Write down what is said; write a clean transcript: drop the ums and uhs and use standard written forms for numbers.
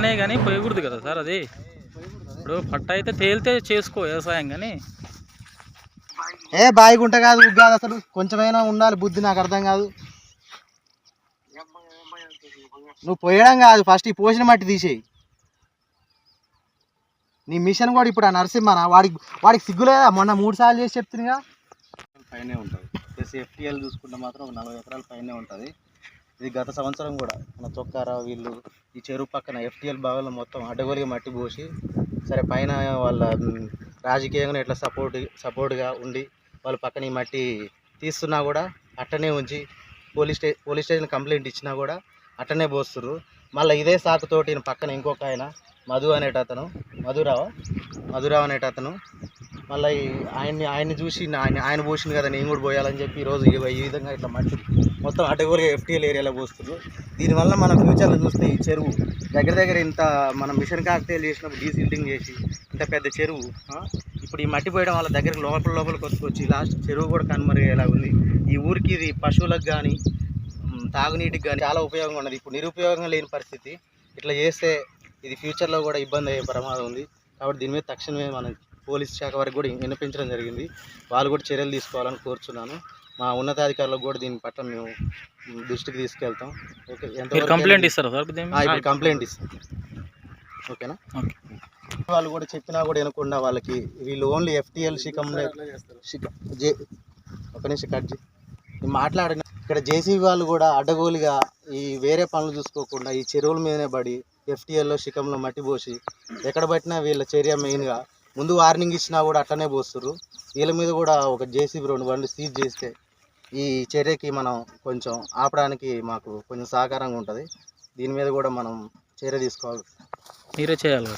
బాగానే కానీ పోయకూడదు కదా సార్ అది. ఇప్పుడు పట్ట అయితే తేలితే చేసుకో వ్యవసాయం, కానీ బాయి గుంట కాదు కాదు అసలు కొంచెమైనా ఉండాలి బుద్ధి, నాకు అర్థం కాదు. నువ్వు పోయడం కాదు, ఫస్ట్ ఈ పోసిన మట్టి తీసేయి. నీ మిషన్ కూడా ఇప్పుడు ఆ నరసింహన వాడికి సిగ్గులేదా? మొన్న 3 సార్లు చేసి చెప్తున్నా. పైనే ఉంటుంది ప్లస్ FTL చూసుకుంటే మాత్రం 40 ఎకరాల పైనే ఉంటుంది. ఇది గత సంవత్సరం కూడా మన చొక్కారా వీళ్ళు ఈ చెరువు పక్కన FTL భాగంలో మొత్తం అడ్డగోలుగా మట్టి పోసి, సరే పైన వాళ్ళ రాజకీయంగా ఇట్లా సపోర్ట్గా ఉండి వాళ్ళ పక్కన ఈ మట్టి తీస్తున్నా కూడా అట్టనే ఉంచి పోలీస్ స్టేషన్ కంప్లైంట్ ఇచ్చినా కూడా అట్టనే పోస్తున్నారు. మళ్ళీ ఇదే సాకుతోటి పక్కన ఇంకొక ఆయన మధురావు అనేటతను మళ్ళీ ఆయన్ని చూసి ఆయన పోసింది కదా నేను కూడా పోయాలని చెప్పి ఈరోజు ఈ విధంగా ఇట్లా మట్టి మొత్తం అడ్డగోలుగా FTL ఏరియాలో పోస్తున్నారు. దీనివల్ల మనం ఫ్యూచర్లో చూస్తే ఈ చెరువు దగ్గర ఇంత మనం మిషన్ కాకతీయాలు చేసినప్పుడు డీసిల్టింగ్ చేసి ఇంత పెద్ద చెరువు ఇప్పుడు ఈ మట్టి పోయడం వల్ల దగ్గర లోపలికి వచ్చి లాస్ట్ చెరువు కూడా కనుమరుగేలా ఉంది. ఈ ఊరికి ఇది పశువులకు కానీ తాగునీటికి కానీ చాలా ఉపయోగంగా ఉన్నది. ఇప్పుడు నిరుపయోగంగా లేని పరిస్థితి. ఇట్లా చేస్తే ఇది ఫ్యూచర్లో కూడా ఇబ్బంది అయ్యే ప్రమాదం ఉంది. కాబట్టి దీని మీద తక్షణమే మనం పోలీస్ శాఖ వరకు కూడా వినిపించడం జరిగింది. వాళ్ళు కూడా చర్యలు తీసుకోవాలని కోరుచున్నాను. మా ఉన్నతాధికారులకు కూడా దీని పట్ల మేము దృష్టికి తీసుకెళ్తాం. ఓకే, ఎంత కంప్లైంట్ ఇస్తారా సార్? ఇప్పుడు కంప్లైంట్ ఇస్తాం. ఓకేనా? వాళ్ళు కూడా చెప్పినా కూడా వినకుండా వాళ్ళకి వీళ్ళు ఓన్లీ FTL ఒక నిమిషం కట్ చేసి మాట్లాడిన ఇక్కడ JCB వాళ్ళు కూడా అడ్డగోలుగా ఈ వేరే పనులు చూసుకోకుండా ఈ చెరువుల మీదనే పడి FTLలో శిఖంలో మట్టి పోసి ఎక్కడ పట్టినా వీళ్ళ చర్య మెయిన్గా ముందు వార్నింగ్ ఇచ్చినా కూడా అట్లనే పోస్తున్నారు. వీళ్ళ మీద కూడా ఒక JCB 2 బండ్లు సీజ్ చేస్తే ఈ చర్యకి మనం కొంచెం ఆపడానికి మాకు కొంచెం సహకారంగా ఉంటుంది. దీని మీద కూడా మనం చర్య తీసుకోవాలి. మీరే చేయాలి.